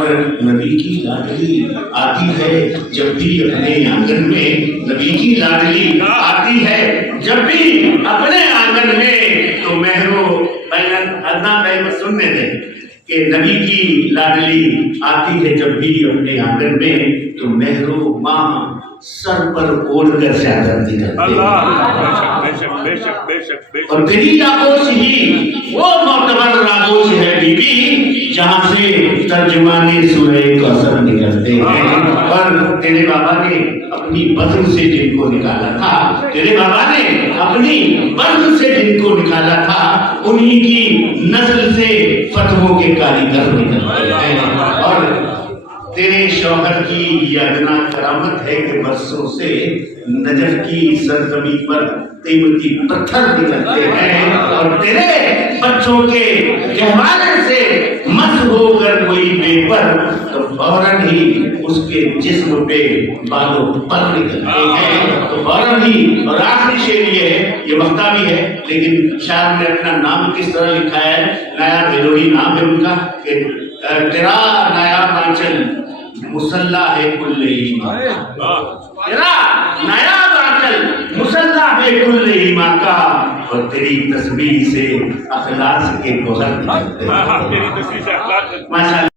اور نبی کی لاڈلی آتی ہے جب بھی اپنے آنگن میں، نبی کی لاڈلی آتی ہے جب بھی اپنے آنگن میں، تو مہرو ادنا میں سننے دیں کہ نبی کی لاڈلی آتی ہے جب بھی اپنے آنگن میں، تو مہرو ماں سر پر اوڑھ کر چادر نکلتے اور تیری آغوش ہی وہ معتبر آغوش ہے بی بی جہاں سے ترجمان سورہ کوثر نکلتے ہیں۔ اور تیرے بابا نے اپنی بطن سے جن کو نکالا تھا، تیرے بابا نے اپنی بطن سے جن کو نکالا تھا، انہی کی نسل سے فتحوں کے کاریگر نکلتے ہیں۔ اور تیرے شوہر کی یہ ادنا کرامت ہے کہ برسوں سے نجف کی سرزمین پر قیمتی پتھر نکلتے ہیں، اور تیرے بچوں کے گہوارے سے مس ہو کر کوئی بے پر، تو فوراً ہی اس کے جسم پہ بال و پر نکلتے ہیں، تو فوراً ہی۔ اور آخری شعر یہ ہے، یہ مقطع بھی ہے لیکن شاعر نے اپنا نام کس طرح لکھا ہے، نایاب بھیلوڑی نام ہے ان کا، کہ تیرا نایاب آنچل مسلح ہے کل ایمان کا، تیرا نایاب آنچل مسلح ہے کل ایمان کا، اور تیری تسبیح سے اخلاص کے گوہر نکلتے ہیں۔ ماشاءاللہ۔